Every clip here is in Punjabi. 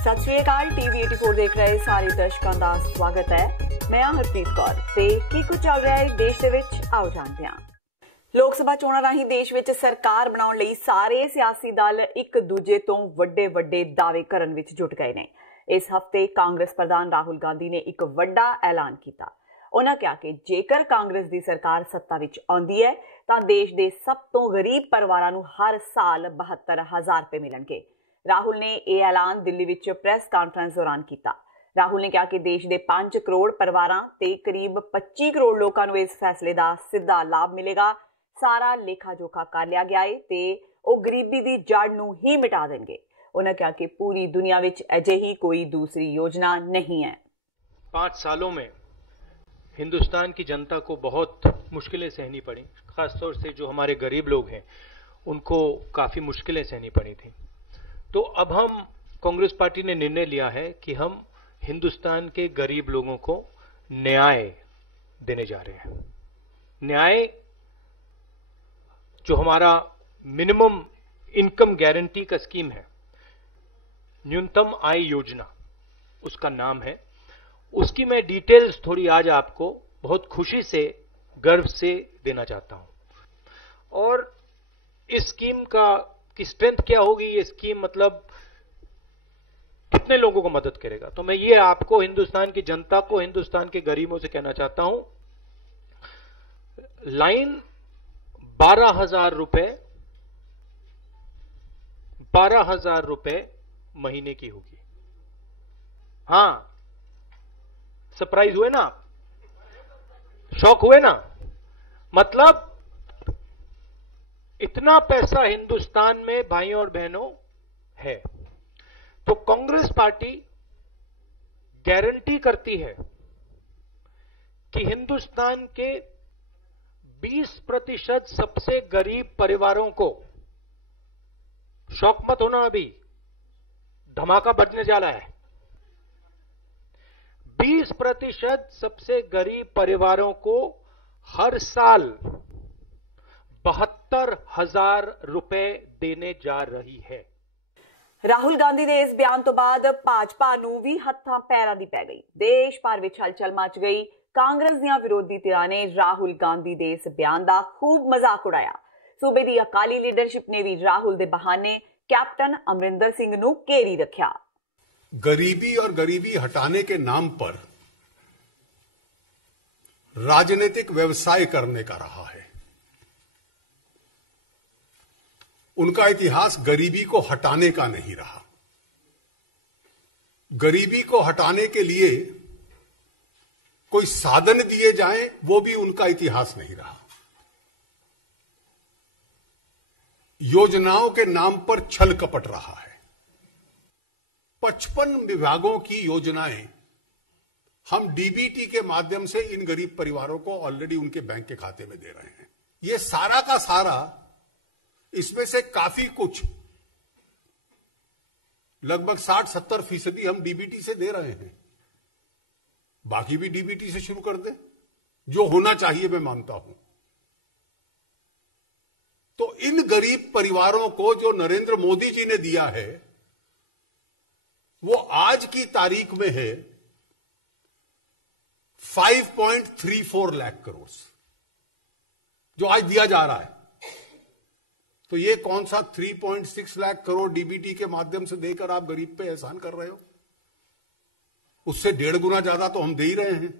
सत श्री अकाल टीवी 84 देख रहे सारे दर्शकों का स्वागत है। मैं हरप्रीत कौर ते की कुछ चल रहा है देश दे विच आओ जानते हैं। लोक सभा चोणां राहीं देश विच सरकार बनाउण लई सारे सियासी दल एक दूजे तो वड्डे वड्डे दावे करन विच जुट गए ने। इस हफ्ते कांग्रेस प्रधान राहुल गांधी ने एक वड्डा ऐलान किया। उन्होंने कहा कि जेकर कांग्रेस की सरकार सत्ता विच आउंदी है तां देश के सब तो गरीब परिवारां नूं हर साल 72,000 रुपए मिलणगे। राहुल ने यह ऐलान दिल्ली विच प्रेस कॉन्फ्रेंस दौरान किया। राहुल ने कहा कि देश के 5 करोड़ परिवारां ते करीब 25 करोड़ लोगों को इस फैसले का सीधा लाभ मिलेगा। सारा लेखा जोखा कर लिया गया है ते वो गरीबी की जड़ नूं ही मिटा देंगे। उन्होंने कहा कि पूरी दुनिया विच अजिही कोई दूसरी योजना नहीं है। 5 सालों में हिंदुस्तान की जनता को बहुत मुश्किलें सहनी पड़ी, खासतौर से जो हमारे गरीब लोग हैं उनको काफ़ी मुश्किलें सहनी पड़ी थी। तो अब हम कांग्रेस पार्टी ने निर्णय लिया है कि हम हिंदुस्तान के गरीब लोगों को न्याय देने जा रहे हैं। न्याय जो हमारा मिनिमम इनकम गारंटी का स्कीम है, न्यूनतम आय योजना उसका नाम है, उसकी मैं डिटेल्स थोड़ी आज आपको बहुत खुशी से गर्व से देना चाहता हूं। और इस स्कीम की स्ट्रेंथ क्या होगी, ये स्कीम मतलब कितने लोगों को मदद करेगा, तो मैं ये आपको, हिंदुस्तान की जनता को, हिंदुस्तान के गरीबों से कहना चाहता हूं। लाइन 12,000 रुपए, 12,000 रुपए महीने की होगी। हां, सरप्राइज हुए ना, शॉक हुए ना, मतलब इतना पैसा हिंदुस्तान में भाइयों और बहनों है। तो कांग्रेस पार्टी गारंटी करती है कि हिंदुस्तान के 20% सबसे गरीब परिवारों को, शौक मत होना, अभी धमाका बजने जा रहा है, 20% सबसे गरीब परिवारों को हर साल 72,000 रुपए देने जा रही है। राहुल गांधी के इस बयान तो बाद भाजपा नूं भी हत्थां पैरां दी पै गई। देश भर विच हलचल मच गई। कांग्रेस दीआं विरोधी धिरां ने राहुल गांधी के इस बयान का खूब मजाक उड़ाया। सूबे की अकाली लीडरशिप ने भी राहुल के बहाने कैप्टन अमरिंदर सिंह नूं घेरी रखा। गरीबी और गरीबी हटाने के नाम पर राजनीतिक व्यवसाय करने का रहा है। उनका इतिहास गरीबी को हटाने का नहीं रहा। गरीबी को हटाने के लिए कोई साधन दिए जाएं, वो भी उनका इतिहास नहीं रहा। योजनाओं के नाम पर छल कपट रहा है। 55 विभागों की योजनाएं हम डीबीटी के माध्यम से इन गरीब परिवारों को ऑलरेडी उनके बैंक के खाते में दे रहे हैं। ये सारा का सारा, इसमें से काफी कुछ, लगभग 60-70% हम डीबीटी से दे रहे हैं। बाकी भी डीबीटी से शुरू कर दें, जो होना चाहिए, मैं मानता हूं। तो इन गरीब परिवारों को जो नरेंद्र मोदी जी ने दिया है, वो आज की तारीख में है 5.34 लाख करोड़, जो आज दिया जा रहा है। तो ये कौन सा 3.6 लाख करोड़ डीबीटी के माध्यम से देकर आप गरीब पे एहसान कर रहे हो? उससे 1.5 गुना ज्यादा तो हम दे ही रहे हैं।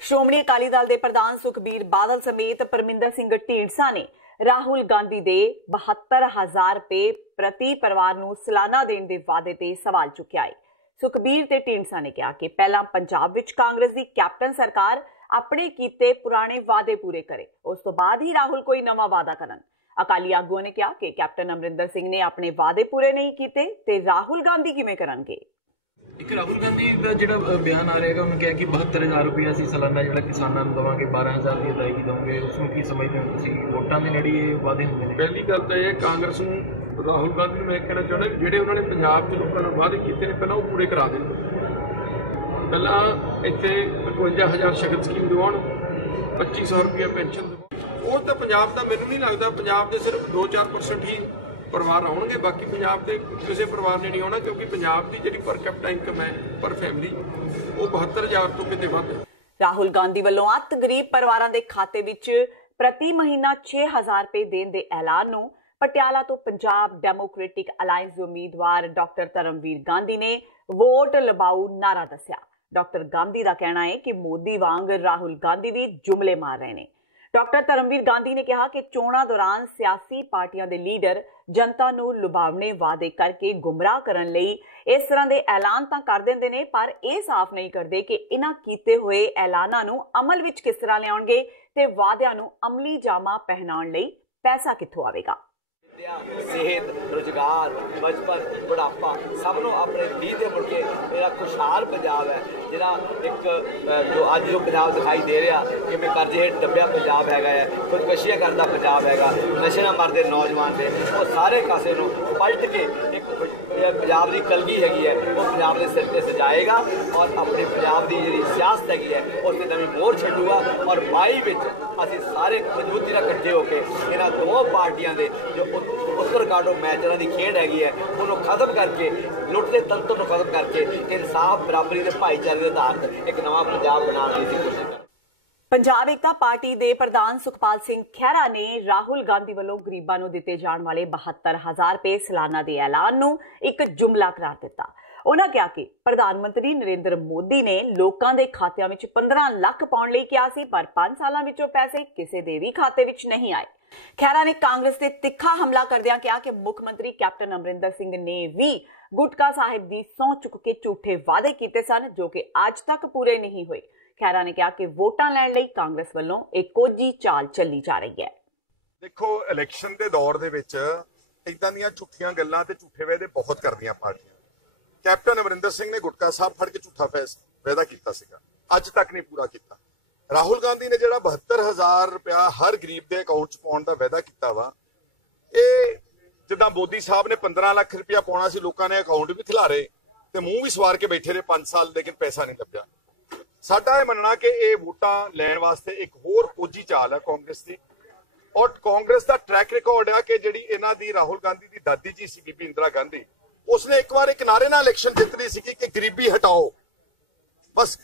श्रोमणी अकाली दल के प्रधान सुखबीर बादल समेत परमिंदर सिंह ढींडसा ने राहुल गांधी के 72,000 रुपए प्रति परिवार नूं सालाना देने के वादे ते सवाल चुकिया है। सुखबीर ते ढींडसा ने कहा कि पहला पंजाब विच कांग्रेस की कैप्टन सरकार अपने कीते पुराने वादे पूरे करे, उस तो बाद ही राहुल कोई नवा वादा करन। अकाली आगुओं ने कहा कि कैप्टन अमरिंदर सिंह ने अपने वादे पूरे नहीं किए ते राहुल गांधी किवें करनगे। एक राहुल गांधी का जिहड़ा बयान आ रहा है, उन्होंने कहा कि 72,000 रुपया असीं सालाना जिहड़ा किसानां नूं देवांगे, 12,000 की अदायगी देवांगे, उसनूं की समझदे हो तुसीं? वोटां दे नेड़े ये वादे हुंदे ने। पहली गल तां इह कांग्रेस नूं, राहुल गांधी नूं मैं कहना चाहुंदा जिहड़े उन्होंने पंजाब के लोकां नाल वादे कीते ने, पहिलां वो पूरे करा देण। पहिलां इत्थे 55,000 शगन स्कीम दिवाउण, 2500 रुपया पेंशन दिवाउण। ਉਹ ਤਾਂ ਪੰਜਾਬ ਦਾ ਮੈਨੂੰ ਨਹੀਂ ਲੱਗਦਾ, ਪੰਜਾਬ ਦੇ ਸਿਰਫ 2-4% ਹੀ ਪਰਿਵਾਰ ਆਉਣਗੇ, ਬਾਕੀ ਪੰਜਾਬ ਦੇ ਕਿਸੇ ਪਰਿਵਾਰ ਨੇ ਨਹੀਂ ਆਉਣਾ, ਕਿਉਂਕਿ ਪੰਜਾਬ ਦੀ ਜਿਹੜੀ ਪਰ ਕੈਪੀਟਾ ਇਨਕਮ ਹੈ ਪਰ ਫੈਮਿਲੀ ਉਹ 72,000 ਤੋਂ ਕਿਤੇ ਵੱਧ ਹੈ। ਰਾਹੁਲ ਗਾਂਧੀ ਵੱਲੋਂ ਅੱਤ ਗਰੀਬ ਪਰਿਵਾਰਾਂ ਦੇ ਖਾਤੇ ਵਿੱਚ ਪ੍ਰਤੀ ਮਹੀਨਾ 6,000 ਰੁਪਏ ਦੇਣ ਦੇ ਐਲਾਨ ਨੂੰ ਪਟਿਆਲਾ ਤੋਂ ਪੰਜਾਬ ਡੈਮੋਕ੍ਰੈਟਿਕ ਅਲਾਇੰਸ ਦੇ ਉਮੀਦਵਾਰ ਡਾਕਟਰ ਧਰਮਵੀਰ ਗਾਂਧੀ ਨੇ ਵੋਟ ਲਵਾਓ ਨਾਰਾ ਦੱਸਿਆ। ਡਾਕਟਰ ਗਾਂਧੀ ਦਾ ਕਹਿਣਾ ਹੈ ਕਿ ਮੋਦੀ ਵਾਂਗ ਰਾਹੁਲ ਗਾਂਧੀ ਵੀ ਜੁਮਲੇ ਮਾਰ ਰਹੇ ਨੇ। ਡਾਕਟਰ ਧਰਮਵੀਰ ਗਾਂਧੀ ਨੇ ਕਿਹਾ ਕਿ ਚੋਣਾਂ ਦੌਰਾਨ ਸਿਆਸੀ ਪਾਰਟੀਆਂ ਦੇ ਲੀਡਰ ਜਨਤਾ ਨੂੰ ਲੁਭਾਵਣੇ ਵਾਅਦੇ ਕਰਕੇ ਗੁੰਮਰਾਹ ਕਰਨ ਲਈ ਇਸ ਤਰ੍ਹਾਂ ਦੇ ਐਲਾਨ ਤਾਂ ਕਰ ਦਿੰਦੇ ਨੇ, ਪਰ ਇਹ ਸਾਫ਼ ਨਹੀਂ ਕਰਦੇ ਕਿ ਇਹਨਾਂ ਕੀਤੇ ਹੋਏ ਐਲਾਨਾਂ ਨੂੰ ਅਮਲ ਵਿੱਚ ਕਿਸ ਤਰ੍ਹਾਂ ਲਿਆਉਣਗੇ ਤੇ ਵਾਅਦਿਆਂ ਨੂੰ ਅਮਲੀ ਜਾਮਾ ਪਹਿਨਾਉਣ ਲਈ ਪੈਸਾ ਕਿੱਥੋਂ ਆਵੇਗਾ। ਸਿਹਤ, ਰੁਜ਼ਗਾਰ, ਬਚਪਨ, ਬੁਢਾਪਾ ਸਭ ਨੂੰ ਆਪਣੇ ਲੀਹ ਦੇ ਮੁੜ ਕੇ ਮੇਰਾ ਖੁਸ਼ਹਾਲ ਪੰਜਾਬ ਹੈ, ਜਿਹੜਾ ਇੱਕ ਜੋ ਅੱਜ ਜੋ ਪੰਜਾਬ ਦਿਖਾਈ ਦੇ ਰਿਹਾ ਕਿਵੇਂ ਕਰਜ਼ੇ ਹੇਠ ਦੱਬਿਆ ਪੰਜਾਬ ਹੈਗਾ ਹੈ, ਖੁਦਕੁਸ਼ੀਆਂ ਕਰਦਾ ਪੰਜਾਬ ਹੈਗਾ, ਨਸ਼ੇ ਨਾਲ ਮਰਦੇ ਨੌਜਵਾਨ ਦੇ ਉਹ ਸਾਰੇ ਕਾਸੇ ਨੂੰ ਪਲਟ ਕੇ ਇੱਕ ਪੰਜਾਬ ਦੀ ਕਲਗੀ ਹੈਗੀ ਹੈ ਉਹ ਪੰਜਾਬ ਦੇ ਸਿਰ ਤੇ ਸਜਾਏਗਾ ਔਰ ਆਪਣੇ ਪੰਜਾਬ ਦੀ ਜਿਹੜੀ ਸਿਆਸਤ ਹੈਗੀ ਹੈ ਉਸ ਤੇ ਨਵੀਂ ਮੋਹਰ ਛੱਡੂਗਾ। ਔਰ 22 ਵਿੱਚ ਅਸੀਂ ਸਾਰੇ ਮਜ਼ਬੂਤੀ ਨਾਲ ਇਕੱਠੇ ਹੋ ਕੇ ਇਹਨਾਂ ਦੋਵਾਂ ਪਾਰਟੀਆਂ ਦੇ ਜੋ ਉੱਤਰ ਕਾਟੋ ਮੈਚਰਾਂ ਦੀ ਖੇਡ ਹੈਗੀ ਹੈ ਉਹਨੂੰ ਖਤਮ ਕਰਕੇ, ਲੁੱਟ ਦੇ ਤੰਤਰ ਨੂੰ ਖਤਮ ਕਰਕੇ ਇਨਸਾਫ, ਬਰਾਬਰੀ ਤੇ ਭਾਈਚਾਰੇ ਦੇ ਆਧਾਰ ਤੇ ਇੱਕ ਨਵਾਂ ਪੰਜਾਬ ਬਣਾਉਣ ਦੀ ਕੋਸ਼ਿਸ਼ ਕਰਾਂਗੇ। ਪੰਜਾਬ ਏਕਤਾ ਪਾਰਟੀ ਦੇ ਪ੍ਰਧਾਨ ਸੁਖਪਾਲ ਸਿੰਘ ਖਹਿਰਾ ਨੇ ਰਾਹੁਲ ਗਾਂਧੀ ਵੱਲੋਂ ਗਰੀਬਾਂ ਨੂੰ ਦਿੱਤੇ ਜਾਣ ਵਾਲੇ 72,000 ਰੁਪਏ ਸਾਲਾਨਾ ਦੇ ਐਲਾਨ ਨੂੰ ਇੱਕ ਜੁਮਲਾ ਕਰਾਰ ਦਿੱਤਾ। ਉਹਨਾਂ ਕਿਹਾ ਕਿ ਪ੍ਰਧਾਨ ਮੰਤਰੀ ਨਰਿੰਦਰ ਮੋਦੀ ਨੇ ਲੋਕਾਂ ਦੇ ਖਾਤਿਆਂ ਵਿੱਚ 15 ਲੱਖ ਪਾਉਣ ਲਈ ਕਿਹਾ ਸੀ, ਪਰ 5 ਸਾਲਾਂ ਵਿੱਚੋਂ ਪੈਸੇ ਕਿਸੇ ਦੇ ਵੀ ਖਾਤੇ ਵਿੱਚ ਨਹੀਂ ਆਏ। ਖਹਿਰਾ ਨੇ ਕਾਂਗਰਸ ਤੇ ਤਿੱਖਾ ਹਮਲਾ ਕਰਦਿਆਂ ਕਿਹਾ ਕਿ ਮੁੱਖ ਮੰਤਰੀ ਕੈਪਟਨ ਅਮਰਿੰਦਰ ਸਿੰਘ ਨੇ ਵੀ ਗੁਟਕਾ ਸਾਹਿਬ ਦੀ ਸਹੁੰ ਚੁੱਕ ਕੇ ਝੂਠੇ ਵਾਅਦੇ ਕੀਤੇ ਸਨ ਜੋ ਕਿ ਅੱਜ ਤੱਕ ਪੂਰੇ ਨਹੀਂ ਹੋਏ। ਖਹਿਰਾ ਨੇ ਕਿਹਾ ਕਿ ਵੋਟਾਂ ਲੈਣ ਲਈ ਕਾਂਗਰਸ ਵੱਲੋਂ ਇੱਕ ਕੋਝੀ ਚਾਲ ਚੱਲੀ ਜਾ ਰਹੀ ਹੈ। ਦੇਖੋ, ਇਲੈਕਸ਼ਨ ਦੇ ਦੌਰ ਦੇ ਵਿੱਚ ਇਦਾਂ ਦੀਆਂ ਝੂਠੀਆਂ ਗੱਲਾਂ ਤੇ ਝੂਠੇ ਵਾਅਦੇ ਬਹੁਤ ਕਰਦੀਆਂ ਪਾਰਟੀਆਂ। ਕੈਪਟਨ ਅਮਰਿੰਦਰ ਸਿੰਘ ਨੇ ਗੁਟਕਾ ਸਾਹਿਬ ਫੜ ਕੇ ਝੂਠਾ ਵਾਅਦਾ ਕੀਤਾ ਸੀਗਾ, ਅੱਜ ਤੱਕ ਨਹੀਂ ਪੂਰਾ ਕੀਤਾ। ਰਾਹੁਲ ਗਾਂਧੀ ਨੇ ਜਿਹੜਾ 72,000 ਰੁਪਇਆ ਹਰ ਗਰੀਬ ਦੇ ਅਕਾਊਂਟ 'ਚ ਪਾਉਣ ਦਾ ਵਾਅਦਾ ਕੀਤਾ ਵਾ, ਇਹ ਜਿੱਦਾਂ ਮੋਦੀ ਸਾਹਿਬ ਨੇ 15 ਲੱਖ ਰੁਪਇਆ ਪਾਉਣਾ ਸੀ, ਲੋਕਾਂ ਨੇ ਅਕਾਊਂਟ ਵੀ ਖਿਲਾਰੇ ਤੇ ਮੂੰਹ ਵੀ ਸਵਾਰ ਕੇ ਬੈਠੇ ਰਹੇ 5 ਸਾਲ, ਲੇਕਿਨ ਪੈਸਾ ਨਹੀਂ ਲੱਭਿਆ। ਸਾਡਾ ਇਹ ਮੰਨਣਾ ਕਿ ਇਹ ਵੋਟਾਂ ਲੈਣ ਵਾਸਤੇ ਇੱਕ ਹੋਰ ਕੋਝੀ ਚਾਲ ਹੈ ਕਾਂਗਰਸ ਦੀ, ਔਰ ਕਾਂਗਰਸ ਦਾ ਟਰੈਕ ਰਿਕਾਰਡ ਆ ਕਿ ਜਿਹੜੀ ਇਹਨਾਂ ਦੀ ਰਾਹੁਲ ਗਾਂਧੀ ਦੀ ਦਾਦੀ ਜੀ ਸੀ ਬੀਬੀ ਇੰਦਰਾ ਗਾਂਧੀ, ਉਸਨੇ ਇੱਕ ਵਾਰ ਇੱਕ ਨਾਰੇ ਨਾਲ ਇਲੈਕਸ਼ਨ ਜਿੱਤ ਲਈ ਸੀ ਕਿ ਗਰੀਬੀ ਹਟਾਓ। ਬਸ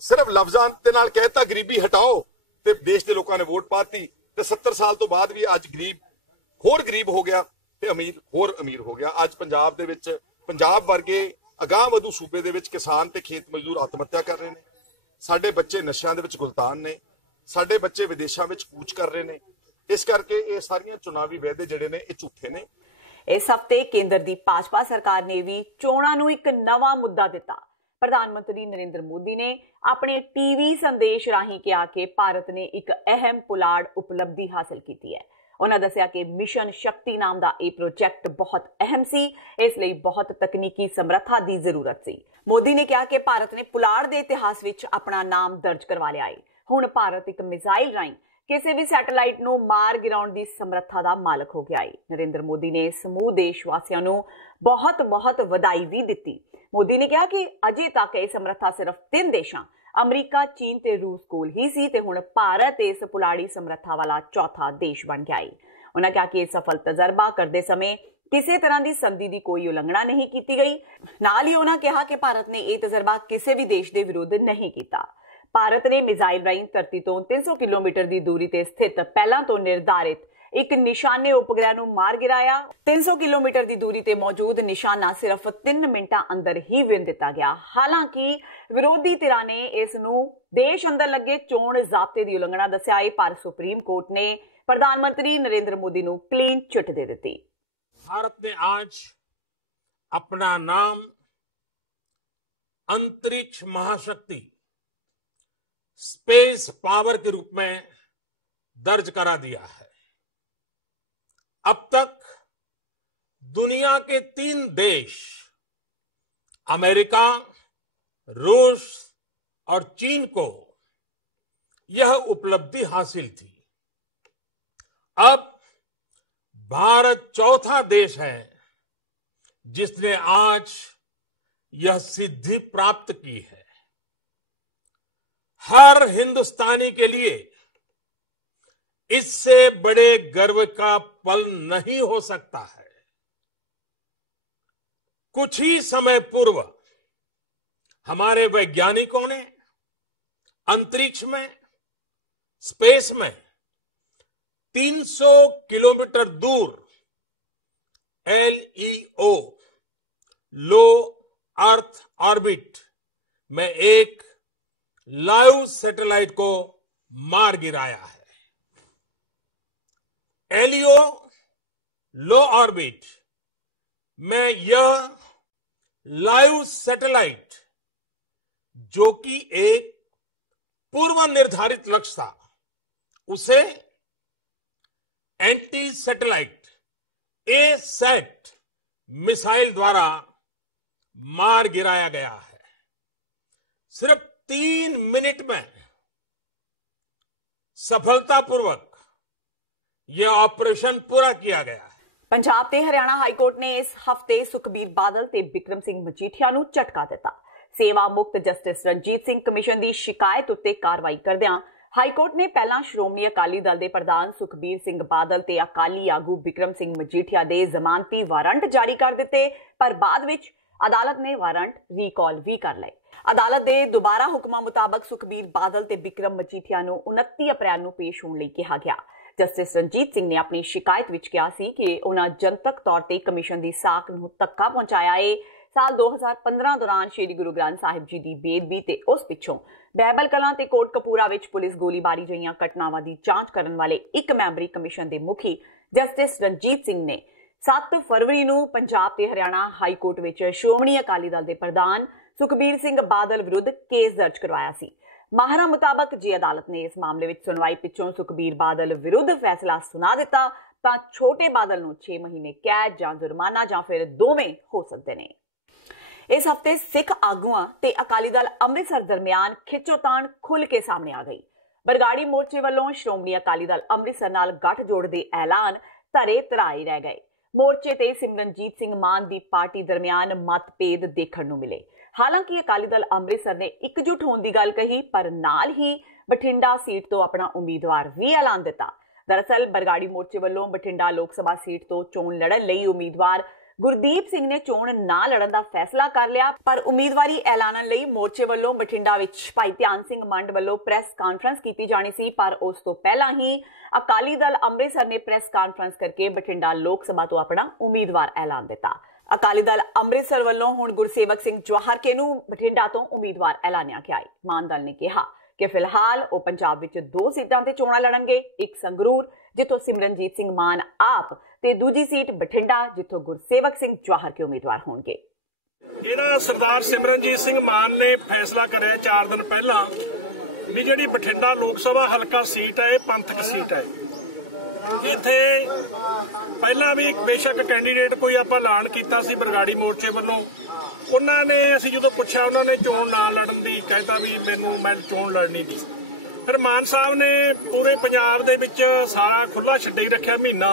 ਸਿਰਫ ਲਫ਼ਜ਼ਾਂ ਦੇ ਨਾਲ ਕਹਿਤਾ ਗਰੀਬੀ ਹਟਾਓ ਤੇ ਦੇਸ਼ ਦੇ ਲੋਕਾਂ ਨੇ ਵੋਟ ਪਾਤੀ ਤੇ 70 ਸਾਲ ਤੋਂ ਬਾਅਦ ਵੀ ਅੱਜ ਗਰੀਬ ਹੋਰ ਗਰੀਬ ਹੋ ਗਿਆ ਤੇ ਅਮੀਰ ਹੋਰ ਅਮੀਰ ਹੋ ਗਿਆ। ਅੱਜ ਪੰਜਾਬ ਦੇ ਵਿੱਚ, ਪੰਜਾਬ ਵਰਗੇ ਅਗਾਂਹ ਵਧੂ ਸੂਬੇ ਦੇ ਵਿੱਚ ਕਿਸਾਨ ਤੇ ਖੇਤ ਮਜ਼ਦੂਰ ਆਤਮ ਹੱਤਿਆ ਕਰ ਰਹੇ ਨੇ, ਸਾਡੇ ਬੱਚੇ ਨਸ਼ਿਆਂ ਦੇ ਵਿੱਚ ਗੁਲਤਾਨ ਨੇ, ਸਾਡੇ ਬੱਚੇ ਵਿਦੇਸ਼ਾਂ ਵਿੱਚ ਕੂਚ ਕਰ ਰਹੇ ਨੇ। ਇਸ ਕਰਕੇ ਇਹ ਸਾਰੀਆਂ ਚੁਣਾਵੀ ਵਾਅਦੇ ਜਿਹੜੇ ਨੇ ਇਹ ਝੂਠੇ ਨੇ। ਇਸ ਹਫ਼ਤੇ ਕੇਂਦਰ ਦੀ ਭਾਜਪਾ ਸਰਕਾਰ ਨੇ ਵੀ ਚੋਣਾਂ ਨੂੰ ਇੱਕ ਨਵਾਂ ਮੁੱਦਾ ਦਿੱਤਾ। ਪ੍ਰਧਾਨ ਮੰਤਰੀ ਨਰਿੰਦਰ ਮੋਦੀ ਨੇ ਆਪਣੇ ਟੀਵੀ ਸੰਦੇਸ਼ ਰਾਹੀਂ ਕਿਹਾ ਕਿ ਭਾਰਤ ਨੇ ਇੱਕ ਅਹਿਮ ਪੁਲਾੜ ਉਪਲਬਧੀ ਹਾਸਲ ਕੀਤੀ ਹੈ। ਉਹਨਾਂ ਦੱਸਿਆ ਕਿ ਮਿਸ਼ਨ ਸ਼ਕਤੀ ਨਾਮ ਦਾ ਇਹ ਪ੍ਰੋਜੈਕਟ ਬਹੁਤ ਅਹਿਮ ਸੀ, ਇਸ ਲਈ ਬਹੁਤ ਤਕਨੀਕੀ ਸਮਰੱਥਾ ਦੀ ਜ਼ਰੂਰਤ ਸੀ। ਮੋਦੀ ਨੇ ਕਿਹਾ ਕਿ ਭਾਰਤ ਨੇ ਪੁਲਾੜ ਦੇ ਇਤਿਹਾਸ ਵਿੱਚ ਆਪਣਾ ਨਾਮ ਦਰਜ ਕਰਵਾ ਲਿਆ ਹੈ। ਹੁਣ ਭਾਰਤ ਇੱਕ ਮਿਜ਼ਾਈਲ ਰਾਹੀਂ ਕਿਸੇ ਵੀ ਸੈਟੇਲਾਈਟ ਨੂੰ ਮਾਰ ਗਿਰਾਉਣ ਦੀ ਸਮਰੱਥਾ ਦਾ ਮਾਲਕ ਹੋ ਗਿਆ ਹੈ। ਨਰਿੰਦਰ ਮੋਦੀ ਨੇ ਸਮੂਹ ਦੇਸ਼ ਵਾਸੀਆਂ ਨੂੰ ਬਹੁਤ ਵਧਾਈ ਵੀ ਦਿੱਤੀ। ਮੋਦੀ ਨੇ ਕਿਹਾ ਕਿ ਅਜੇ ਤੱਕ ਇਹ ਸਮਰੱਥਾ ਸਿਰਫ 3 ਦੇਸ਼ਾਂ ਅਮਰੀਕਾ, ਚੀਨ ਤੇ ਰੂਸ ਕੋਲ ਹੀ ਸੀ ਤੇ ਹੁਣ ਭਾਰਤ ਇਸ ਪੁਲਾੜੀ ਸਮਰੱਥਾ ਵਾਲਾ ਚੌਥਾ ਦੇਸ਼ ਬਣ ਗਿਆ ਹੈ। ਉਹਨਾਂ ਕਿਹਾ ਕਿ ਇਹ ਸਫਲ ਤਜਰਬਾ ਕਰਦੇ ਸਮੇਂ ਕਿਸੇ ਤਰ੍ਹਾਂ ਦੀ ਸੰਧੀ ਦੀ ਕੋਈ ਉਲੰਘਣਾ ਨਹੀਂ ਕੀਤੀ ਗਈ। ਨਾਲ ਹੀ ਉਹਨਾਂ ਕਿਹਾ ਕਿ ਭਾਰਤ ਨੇ ਇਹ ਤਜਰਬਾ ਕਿਸੇ ਵੀ ਦੇਸ਼ ਦੇ ਵਿਰੁੱਧ ਨਹੀਂ ਕੀਤਾ। ਭਾਰਤ ਨੇ ਮਿਜ਼ਾਈਲ ਰਾਹੀਂ ਧਰਤੀ ਤੋਂ 300 ਕਿਲੋਮੀਟਰ ਦੀ ਦੂਰੀ ਤੇ ਸਥਿਤ ਪਹਿਲਾਂ ਤੋਂ ਨਿਰਧਾਰਿਤ ਇੱਕ ਨਿਸ਼ਾਨੇ ਉਪਗ੍ਰਹਿ ਨੂੰ ਮਾਰ ਗਿਰਾਇਆ। 300 ਕਿਲੋਮੀਟਰ ਦੀ ਦੂਰੀ ਤੇ ਮੌਜੂਦ ਨਿਸ਼ਾਨਾ ਸਿਰਫ 3 ਮਿੰਟਾਂ ਅੰਦਰ ਹੀ ਵਿਨ ਦਿੱਤਾ ਗਿਆ। ਹਾਲਾਂਕਿ ਵਿਰੋਧੀ ਧਿਰਾਂ ਨੇ ਇਸ ਨੂੰ ਦੇਸ਼ ਅੰਦਰ ਲੱਗੇ ਚੋਣ ਜ਼ਾਬਤੇ ਦੀ ਉਲੰਘਣਾ ਦੱਸਿਆ ਹੈ, ਪਰ ਸੁਪਰੀਮ ਕੋਰਟ ਨੇ ਪ੍ਰਧਾਨ ਮੰਤਰੀ ਨਰਿੰਦਰ मोदी ਨੂੰ क्लीन चिट दे दी। भारत ने आज अपना नाम अंतरिक्ष महाशक्ति स्पेस पावर के रूप में दर्ज करा दिया है। अब तक दुनिया के 3 देश अमेरिका, रूस और चीन को यह उपलब्धि हासिल थी। अब भारत चौथा देश है जिसने आज यह सिद्धि प्राप्त की है। हर हिंदुस्तानी के लिए इससे बड़े गर्व का पल नहीं हो सकता है। कुछ ही समय पूर्व हमारे वैज्ञानिकों ने अंतरिक्ष में, स्पेस में 300 किलोमीटर दूर LEO, लो अर्थ ऑर्बिट में एक लाइव सैटेलाइट को मार गिराया है। LEO, लो ऑर्बिट में यह लाइव सैटेलाइट, जो कि एक पूर्व निर्धारित लक्ष्य था, उसे एंटी सैटेलाइट A-सैट मिसाइल द्वारा मार गिराया गया है। सिर्फ 3 मिनट में सफलतापूर्वक यह ऑपरेशन पूरा किया गया है। पंजाब ते हरियाणा हाईकोर्ट ने इस हफ्ते सुखबीर बादल ते बिक्रम सिंह मजीठिया नूं झटका दिता। सेवा मुक्त जस्टिस रणजीत सिंह कमिशन की शिकायत उत्ते कार्रवाई करदिआं हाईकोर्ट ने पहला श्रोमणी अकाली दल के प्रधान सुखबीर सिंह बादल ते अकाली आगू बिक्रम सिंह मजीठिया के जमानती वारंट जारी कर दिते, पर बाद विच अदालत ने वारंट रिकॉल भी कर लए। अदालत के दोबारा हुक्मां मुताबक सुखबीर बादल ते बिक्रम मजीठिया नूं 29 अप्रैल नूं पेश होण लई कहा गया। जस्टिस रणजीत सिंह ने अपनी शिकायत विच कहा सी कि उन्हां जनतक तौर ते कमिशन की साख नूं धक्का पहुंचाया है। साल 2015 दौरान श्री गुरु ग्रंथ साहिब जी की बेदबी ते उस पिछों बहबल कलां ते कोटकपूरा विच पुलिस गोलीबारी जिहियां घटनावां की जांच करन वाले एक मैंबरी कमिशन के मुखी जस्टिस रणजीत सिंह ने 7 फरवरी नूं पंजाब ते हरियाणा हाई कोर्ट विच श्रोमणी अकाली दल के प्रधान सुखबीर सिंह बादल विरुद्ध केस दर्ज करवाया सी। माहरां मुताबक जे अदालत ने इस मामले विच सुनवाई पिछों सुखबीर बादल विरुद्ध फैसला सुना दिता तां छोटे बादल नूं 6 महीने कैद जां जुर्माना जां फिर दोवें हो सकदे ने। इस हफ्ते सिख आगुआं ते अकाली दल अमृतसर दरमियान खिच्चोताण खुल के सामने आ गई। बरगाड़ी मोर्चे वालों श्रोमणी अकाली दल अमृतसर नाल गठजोड़ दे ऐलान धरे धराए रह गए। मोर्चे ते सिमरनजीत सिंह मान दी पार्टी दरमियान मतभेद देखण नूं मिले। हालांकि अकाली दल अमृतसर ने एकजुट होण दी गल कही, पर नाल ही बठिंडा सीट तो अपना उम्मीदवार भी ऐलान दिता। दरअसल बरगाड़ी मोर्चे वालों बठिंडा लोक सभा सीट तो चोण लड़न लई उम्मीदवार गुरदीप सिंह ने चोण ना लड़न का फैसला कर लिया, पर उम्मीदवारी ऐलानन लई मोर्चे वालों बठिंडा विच भाई ध्यान सिंह मंड वालों प्रेस कॉन्फ्रेंस की जानी सी, पर उस तो पहला ही अकाली दल अमृतसर ने प्रेस कॉन्फ्रेंस करके बठिंडा लोक सभा तो अपना उम्मीदवार ऐलान दिता। अकाली दल अमृतसर वालों हुण गुरसेवक सिंह जवाहर के नूं बठिंडा तो उम्मीदवार ऐलानिया गया है। मान दल ने कहा कि फिलहाल वो पंजाब विच 2 सीटां ते चोणां लड़नगे, एक संगरूर जिथों सिमरनजीत सिंह मान आप ते दूजी सीट बठिंडा जिथों गुरसेवक सिंह जवाहर के उम्मीदवार होंगे। ਇਹਦਾ ਸਰਦਾਰ ਸਿਮਰਨਜੀਤ ਸਿੰਘ ਮਾਨ ਨੇ ਫੈਸਲਾ ਕਰਿਆ 4 ਦਿਨ ਪਹਿਲਾਂ ਵੀ ਜਿਹੜੀ ਬਠਿੰਡਾ ਲੋਕ ਸਭਾ ਹਲਕਾ ਸੀਟ ਹੈ ਇਹ ਪੰਥਕ ਸੀਟ ਹੈ। ਇੱਥੇ ਪਹਿਲਾਂ ਵੀ ਇੱਕ ਬੇਸ਼ੱਕ ਕੈਂਡੀਡੇਟ ਕੋਈ ਆਪਾਂ ਐਲਾਨ ਕੀਤਾ ਸੀ ਬਰਗਾੜੀ ਮੋਰਚੇ ਵੱਲੋਂ, ਉਹਨਾਂ ਨੇ ਅਸੀਂ ਜਦੋਂ ਪੁੱਛਿਆ ਉਹਨਾਂ ਨੇ ਚੋਣ ਨਾ ਲੜਨ ਦੀ ਕਹਿਤਾ ਵੀ ਮੈਂ ਚੋਣ ਲੜਨੀ ਨਹੀਂ। ਫਿਰ ਮਾਨ ਸਾਹਿਬ ਨੇ ਪੂਰੇ ਪੰਜਾਬ ਦੇ ਵਿੱਚ ਸਾਰਾ ਖੁੱਲਾ ਛੱਡੇ ਹੀ ਰੱਖਿਆ ਮਹੀਨਾ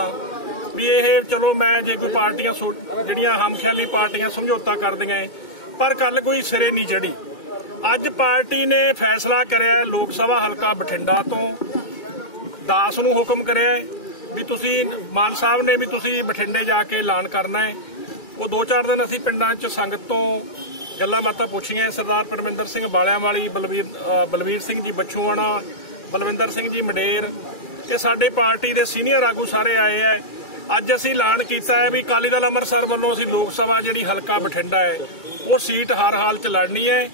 ਵੀ ਇਹ ਚਲੋ ਮੈਂ ਜੇ ਕੋਈ ਪਾਰਟੀਆਂ ਜਿਹੜੀਆਂ ਹਮਖਿਆਲੀ ਪਾਰਟੀਆਂ ਸਮਝੌਤਾ ਕਰਦੀਆਂ, ਪਰ ਗੱਲ ਕੋਈ ਸਿਰੇ ਨਹੀਂ ਚੜੀ। ਅੱਜ ਪਾਰਟੀ ਨੇ ਫੈਸਲਾ ਕਰਿਆ ਲੋਕ ਸਭਾ ਹਲਕਾ ਬਠਿੰਡਾ ਤੋਂ 10 ਨੂੰ ਹੁਕਮ ਕਰਿਆ ਵੀ ਤੁਸੀਂ ਮਾਨ ਸਾਹਿਬ ਨੇ ਵੀ ਤੁਸੀਂ ਬਠਿੰਡੇ ਜਾ ਕੇ ਐਲਾਨ ਕਰਨਾ ਹੈ। ਉਹ 2-4 ਦਿਨ ਅਸੀਂ ਪਿੰਡਾਂ 'ਚ ਸੰਗਤ ਤੋਂ ਗੱਲਾਂ ਬਾਤਾਂ ਪੁੱਛੀਆਂ। ਸਰਦਾਰ ਪਰਮਿੰਦਰ ਸਿੰਘ ਬਾਲਿਆਂ ਵਾਲੀ, ਬਲਵੀਰ ਸਿੰਘ ਜੀ ਬੱਛੂਆਣਾ, ਬਲਵਿੰਦਰ ਸਿੰਘ ਜੀ ਮੰਡੇਰ, ਇਹ ਸਾਡੇ ਪਾਰਟੀ ਦੇ ਸੀਨੀਅਰ ਆਗੂ ਸਾਰੇ ਆਏ ਹੈ। ਅੱਜ ਅਸੀਂ ਐਲਾਨ ਕੀਤਾ ਹੈ ਵੀ ਅਕਾਲੀ ਦਲ ਅੰਮ੍ਰਿਤਸਰ ਵੱਲੋਂ ਅਸੀਂ ਲੋਕ ਸਭਾ ਜਿਹੜੀ ਹਲਕਾ ਬਠਿੰਡਾ ਹੈ ਉਹ ਸੀਟ ਹਰ ਹਾਲ 'ਚ ਲੜਨੀ ਹੈ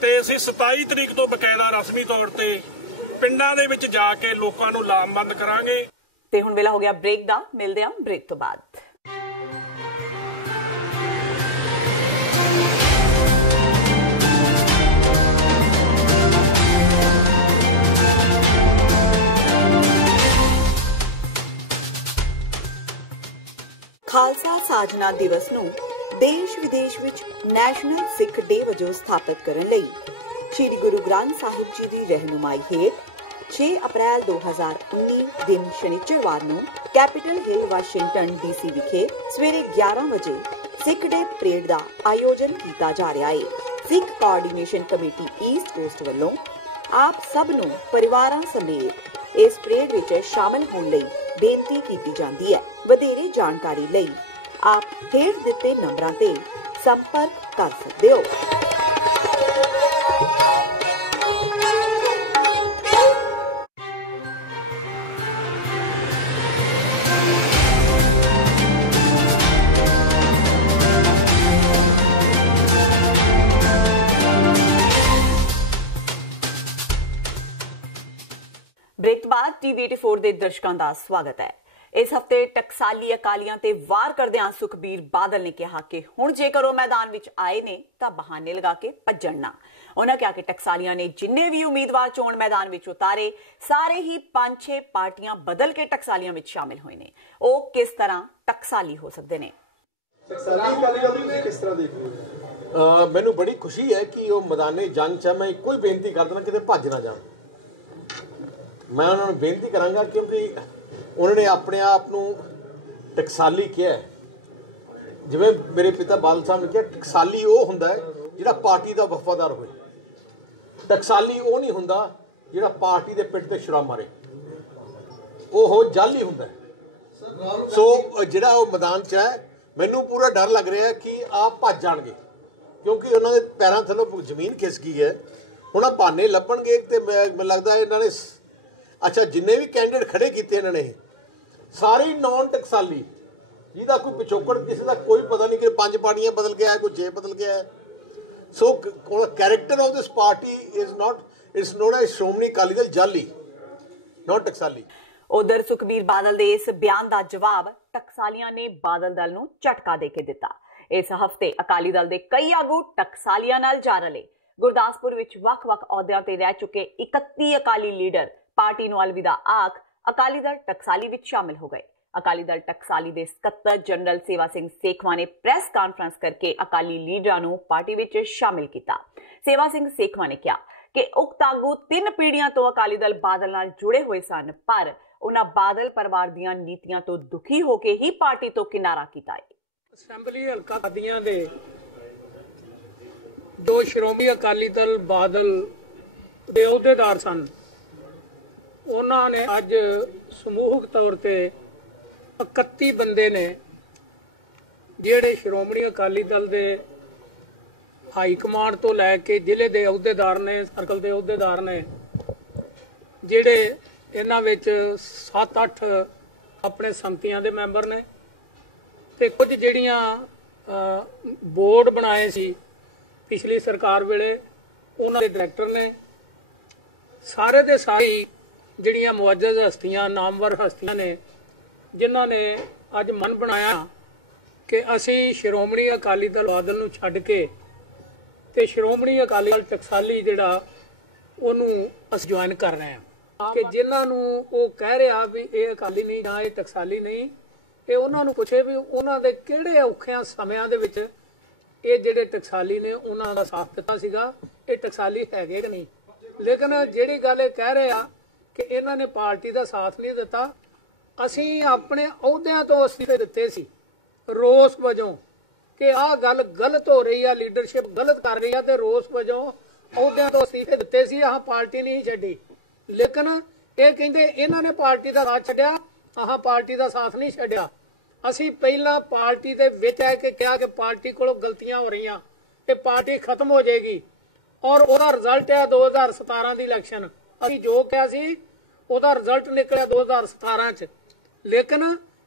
ਤੇ ਅਸੀਂ 27 ਤਰੀਕ ਤੋਂ ਬਕਾਇਦਾ ਰਸਮੀ ਤੌਰ ਤੇ ਪਿੰਡਾਂ ਦੇ ਵਿੱਚ ਜਾ ਕੇ ਲੋਕਾਂ ਨੂੰ ਲਾਮਬੰਦ ਕਰਾਂਗੇ। ਤੇ ਹੁਣ ਵੇਲਾ ਹੋ ਗਿਆ ਬ੍ਰੇਕ ਦਾ, ਮਿਲਦੇ ਹਾਂ ਬ੍ਰੇਕ ਤੋਂ ਬਾਅਦ। ਖਾਲਸਾ ਸਾਜਨਾ ਦਿਵਸ ਨੂੰ ਦੇਸ਼ ਵਿਦੇਸ਼ ਵਿੱਚ ਨੈਸ਼ਨਲ ਸਿੱਖ ਡੇ ਵਜੋਂ ਸਥਾਪਿਤ ਕਰਨ ਲਈ ਸ੍ਰੀ ਗੁਰੂ ਗ੍ਰੰਥ ਸਾਹਿਬ ਜੀ ਦੀ ਰਹਿਨੁਮਾਈ ਹੇਠ 6 ਅਪ੍ਰੈਲ 2019 ਦਿਨ ਸ਼ਨੀਚਰਵਾਰ ਨੂੰ ਕੈਪੀਟਲ ਹਿੱਲ ਵਾਸ਼ਿੰਗਟਨ DC ਵਿਖੇ ਸਵੇਰੇ 11 ਵਜੇ ਸਿੱਖ ਡੇ ਪਰੇਡ ਦਾ ਆਯੋਜਨ ਕੀਤਾ ਜਾ ਰਿਹਾ ਹੈ। ਸਿੱਖ ਕੋਆਰਡੀਨੇਸ਼ਨ ਕਮੇਟੀ ਈਸਟ ਕੋਸਟ ਵੱਲੋਂ ਆਪ ਸਭ ਨੂੰ ਪਰਿਵਾਰਾਂ ਸਮੇਤ ਇਸ ਪਰੇਡ ਵਿੱਚ ਸ਼ਾਮਲ ਹੋਣ ਲਈ ਬੇਨਤੀ ਕੀਤੀ ਜਾਂਦੀ ਹੈ। ਵਧੇਰੇ ਜਾਣਕਾਰੀ ਲਈ ਆਪ ਹੇਠ ਦਿੱਤੇ ਨੰਬਰਾਂ ਤੇ ਸੰਪਰਕ ਕਰ ਸਕਦੇ ਹੋ। ब्रेक तो बाद टीवी 84 ਦੇ ਦਰਸ਼ਕਾਂ ਦਾ ਸਵਾਗਤ ਹੈ। इस हफ्ते टकसाली अकालियां ते वार करदियां सुखबीर बादल ने कहा कि हुण जेकर वो मैदान विच आए ने तां बहाने लगा के भज्जण ना। उन्होंने कहा कि टकसालियां ने जिन्ने भी उम्मीदवार चोण मैदान विच उतारे सारे ही 5-6 पार्टियां बदल के टकसालियां विच शामिल होए ने। वो किस तरह टकसाली हो सकते ने? मैनू बड़ी खुशी है कि वो मैदाने जंग च मैं इक्को ही बेनती कर देना किते भज ना जाण। मैं उन्होंने बेनती करांगा क्योंकि उन्होंने अपने आप को टकसाली किया है। जिवें मेरे पिता बादल साहब ने कहा टकसाली वो हुंदा है जिहड़ा पार्टी का वफादार होए, टकसाली वो नहीं हुंदा जिहड़ा पार्टी के पिट ते छुरा मारे, वो हो जाली हुंदा है। सो जिहड़ा वो मैदान च है मैनू पूरा डर लग रहा है कि आप भज जाणगे क्योंकि उन्होंने पैरों थल्लों जमीन खिस गई है। हुण बहाने लभणगे ते मैनूं लगदा इन्होंने अच्छा जिन्ने भी कैंडिडेट खड़े किए इन्होंने सारे नॉन टकसाली जिहदा कोई पिछोकड़ किसी का कोई पता नहीं कि 5 पार्टियां बदल गया है, कोई 6 बदल गया है। So character of this party is not a Shiromani Akali Dal जाली, नॉट टकसाली। उधर सुखबीर बादल दे इस बयान का जवाब टकसालियां ने बादल दल नूं झटका दे के दिता। इस हफ्ते अकाली दल दे कई आगू टकसालियां नाल जा रले। गुरदासपुर विच वख-वख अहुदियां ते रह चुके 31 अकाली लीडर पार्टी नूं अलविदा आख अकाली दल टकसाली विच शामिल हो गए। अकाली दल टकसाली दे सकत्तर जनरल सेवा सिंह सेखवा ने प्रेस कॉन्फ्रेंस करके अकाली लीडरां नूं पार्टी विच शामिल किया। सेवा सिंह सेखवा ने कहा कि उक्त आगू 3 पीढ़ियां तो अकाली दल बादल नाल जुड़े हुए सन, पर उन्हां बादल परिवार दीयां नीतियां तो दुखी होके ही पार्टी तो किनारा कीता है। असैंबली हलका कादियां दे जो श्रोमणी अकाली दल बादल दे अहुदेदार सन उन्होंने अज समूहक तौर पर 31 बंदे ने जिहड़े श्रोमणी अकाली दल दे हाई कमांड तो लैके जिले के अहुदेदार ने, सर्कल के अहुदेदार ने, जिहड़े इन्हां विच 7-8 अपने संमतियां दे मैंबर ने ते कुछ जिहड़ियां बोर्ड बनाए सी पिछली सरकार वेले उन्हां दे डायरैक्टर ने, सारे दे सारे जिहड़ियां मुअज्जज़ हस्तियां नामवर हस्तियां ने जिन्हां ने अज मन बनाया कि असी श्रोमणी अकाली दल बादल नूं छड्ड के ते श्रोमणी अकाली दल टकसाली जिहड़ा ओनू अस ज्वाइन कर रहे हैं कि जिन्हां नूं वो कह रहा भी ये अकाली नहीं जां ये टकसाली नहीं, ये उन्हां नूं पुछे भी उन्हां दे किहड़े औखियां समयां दे विच ये जिहड़े टकसाली ने उन्हां दा साथ दित्ता सीगा, ये टकसाली हैगे कि नहीं। लेकिन जिहड़ी गल ये कह रहे आ कि इन्हां ने पार्टी का साथ नहीं दिता, असी अपने अहुदियां तो अस्तीफे दिते सी रोस वजों कि आह गल गलत हो रही है, लीडरशिप गलत कर रही है, तो रोस वजों अहुदियां तो अस्तीफे दिते सी, आह पार्टी नहीं छड्डी। लेकिन ये कहंदे इन्हां ने पार्टी का साथ छड्डिया, आह पार्टी का साथ नहीं छड्डिया। असी पहला पार्टी दे विच आ के कहा कि पार्टी कोलों गलतियां हो रही, ये पार्टी खत्म हो जाएगी और उसका रिजल्ट है 2017 की इलैक्शन। अभी जो कहा सी उसका रिजल्ट निकलिया 2017 च, लेकिन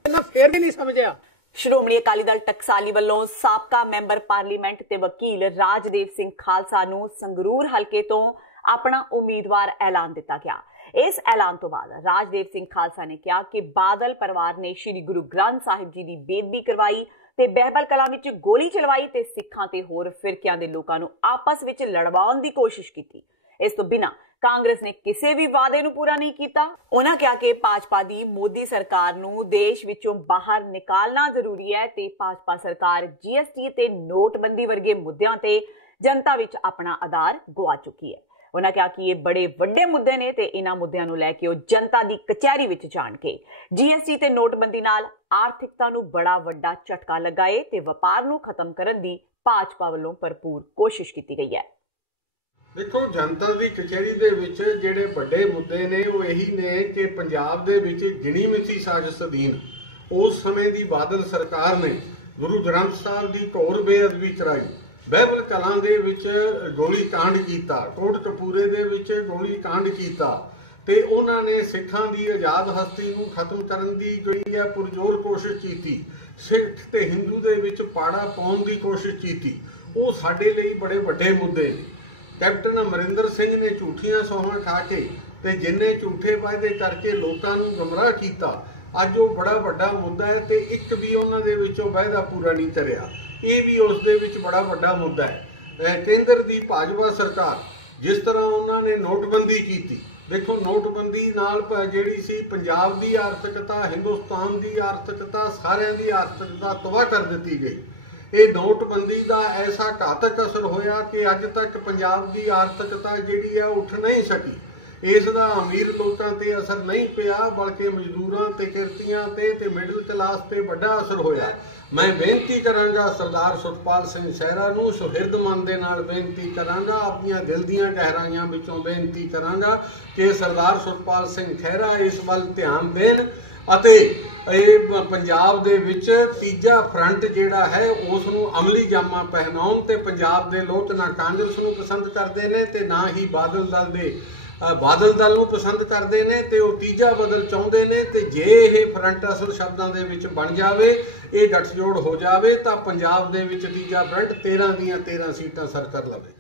इन्हां फिर भी नहीं समझिया। श्रोमणी अकाली दल टकसाली वालों साबका मैंबर पार्लीमेंट ते वकील राजदेव सिंह खालसा नूं संगरूर हलके तो अपना उम्मीदवार ऐलान दिता गया। इस ऐलान तो बाद राजदेव सिंह खालसा ने कहा कि बादल परिवार ने श्री गुरु ग्रंथ साहिब जी की बेदबी करवाई ते बहबल कलां विच गोली चलवाई ते सिखां ते होर फिरकियां दे लोकां नूं आपस विच लड़वाउण दी कोशिश की। इस तो बिना कांग्रेस ने किसी भी वादे नूं पूरा नहीं किया। उन्होंने कहा कि भाजपा दी मोदी सरकार नूं देश विचों बाहर निकालना जरूरी है ते भाजपा सरकार जीएसटी ते नोटबंदी वर्गे मुद्दों ते जनता विच अपना आधार गुआ चुकी है। उन्होंने कहा कि ये बड़े वड्डे मुद्दे ने ते इन्हां मुद्दों नूं लैके वो जनता दी कचहरी विच जाण के जीएसटी ते नोटबंदी नाल आर्थिकता नूं बड़ा वड्डा झटका लगाए ते वपार नूं खत्म करन दी भाजपा वालों भरपूर कोशिश की गई है। देखो जनता की कचहरी दे विच जिहड़े वड्डे मुद्दे ने वो यही ने कि पंजाब दे विच गिणी मिथी साजिश अधीन उस समय की बादल सरकार ने ਗੁਰੂ ਗ੍ਰੰਥ ਸਾਹਿਬ ਦੀ ਘੋਰ ਬੇਅਦਬੀ ਕਰਾਈ, ਬਹਿਬਲ ਕਲਾਂ ਦੇ ਵਿੱਚ ਗੋਲੀ ਕਾਂਡ ਕੀਤਾ, ਕੋਟਕਪੂਰੇ ਦੇ ਵਿੱਚ ਗੋਲੀ ਕਾਂਡ ਕੀਤਾ, ਤੇ ਉਹਨਾਂ ਨੇ ਸਿੱਖਾਂ ਦੀ ਆਜ਼ਾਦ ਹਸਤੀ ਨੂੰ ਖਤਮ ਕਰਨ ਦੀ ਜਿਹੜੀ ਹੈ ਪੁਰਜ਼ੋਰ ਕੋਸ਼ਿਸ਼ ਕੀਤੀ, ਸਿੱਖ ਤੇ ਹਿੰਦੂ ਦੇ ਵਿੱਚ ਪਾੜਾ ਪਾਉਣ ਦੀ ਕੋਸ਼ਿਸ਼ ਕੀਤੀ। ਉਹ ਸਾਡੇ ਲਈ ਬੜੇ ਵੱਡੇ ਮੁੱਦੇ ਨੇ। ਕੈਪਟਨ ਅਮਰਿੰਦਰ ਸਿੰਘ ਨੇ ਝੂਠੀਆਂ ਸੌਹਾਂ ਖਾ ਕੇ ਤੇ ਜਿੰਨੇ ਝੂਠੇ ਵਾਅਦੇ ਕਰਕੇ ਲੋਕਾਂ ਨੂੰ ਗੁੰਮਰਾਹ ਕੀਤਾ, ਅੱਜ ਉਹ ਬੜਾ ਵੱਡਾ ਮੁੱਦਾ ਹੈ ਤੇ ਇੱਕ ਵੀ ਉਹਨਾਂ ਦੇ ਵਿੱਚੋਂ ਵਾਅਦਾ ਪੂਰਾ ਨਹੀਂ ਕਰਿਆ। ਇਹ ਵੀ ਉਸ ਦੇ ਵਿੱਚ ਬੜਾ ਵੱਡਾ ਮੁੱਦਾ ਹੈ। ਕੇਂਦਰ ਦੀ ਭਾਜਪਾ ਸਰਕਾਰ, ਜਿਸ ਤਰ੍ਹਾਂ ਉਹਨਾਂ ਨੇ ਨੋਟਬੰਦੀ ਕੀਤੀ, ਦੇਖੋ ਨੋਟਬੰਦੀ ਨਾਲ ਜਿਹੜੀ ਸੀ ਪੰਜਾਬ ਦੀ ਆਰਥਿਕਤਾ, ਹਿੰਦੁਸਤਾਨ ਦੀ ਆਰਥਿਕਤਾ, ਸਾਰਿਆਂ ਦੀ ਆਰਥਿਕਤਾ ਤਬਾਹ ਕਰ ਦਿੱਤੀ ਗਈ। ਇਹ ਨੋਟਬੰਦੀ ਦਾ ਐਸਾ ਘਾਤਕ ਅਸਰ ਹੋਇਆ ਕਿ ਅੱਜ ਤੱਕ ਪੰਜਾਬ ਦੀ ਆਰਥਿਕਤਾ ਜਿਹੜੀ ਹੈ ਉੱਠ ਨਹੀਂ ਸਕੀ। ਇਸ ਦਾ ਅਮੀਰ ਲੋਕਾਂ ਤੇ ਅਸਰ ਨਹੀਂ ਪਿਆ, ਬਲਕਿ ਮਜ਼ਦੂਰਾਂ ਤੇ ਕਿਰਤੀਆਂ ਤੇ ਮਿਡਲ ਕਲਾਸ ਤੇ ਵੱਡਾ ਅਸਰ ਹੋਇਆ। ਮੈਂ ਬੇਨਤੀ ਕਰਾਂਗਾ ਸਰਦਾਰ ਸੁਖਪਾਲ ਸਿੰਘ ਖਹਿਰਾ ਨੂੰ, ਸੁਹਿਰਦ ਮਨ ਦੇ ਨਾਲ ਬੇਨਤੀ ਕਰਾਂਗਾ, ਆਪਣੀਆਂ ਦਿਲ ਦੀਆਂ ਗਹਿਰਾਈਆਂ ਵਿੱਚੋਂ ਬੇਨਤੀ ਕਰਾਂਗਾ ਕਿ ਸਰਦਾਰ ਸੁਖਪਾਲ ਸਿੰਘ ਖਹਿਰਾ ਇਸ ਵੱਲ ਧਿਆਨ ਦੇਣ ਅਤੇ ਇਹ ਪੰਜਾਬ ਦੇ ਵਿੱਚ ਤੀਜਾ ਫਰੰਟ ਜਿਹੜਾ ਹੈ ਉਸ ਨੂੰ ਅਮਲੀ ਜਾਮਾ ਪਹਿਨਾਉਣ। ਤੇ ਪੰਜਾਬ ਦੇ ਲੋਕ ਨਾ ਕਾਂਗਰਸ ਨੂੰ ਪਸੰਦ ਕਰਦੇ ਨੇ ਤੇ ਨਾ ਹੀ ਬਾਦਲ ਦਲ ਨੂੰ ਪਸੰਦ ਕਰਦੇ ਨੇ, ਤੇ ਉਹ ਤੀਜਾ ਬਦਲ ਚਾਹੁੰਦੇ ਨੇ। ਤੇ ਜੇ ਇਹ ਫਰੰਟ ਅਸਲ ਸ਼ਬਦਾਂ ਦੇ ਵਿੱਚ ਬਣ ਜਾਵੇ, ਇਹ ਗੱਠਜੋੜ ਹੋ ਜਾਵੇ, ਤਾਂ ਪੰਜਾਬ ਦੇ ਵਿੱਚ ਤੀਜਾ ਫਰੰਟ 13 ਦੀਆਂ 13 ਸੀਟਾਂ ਸਰ ਕਰ ਲਵੇ।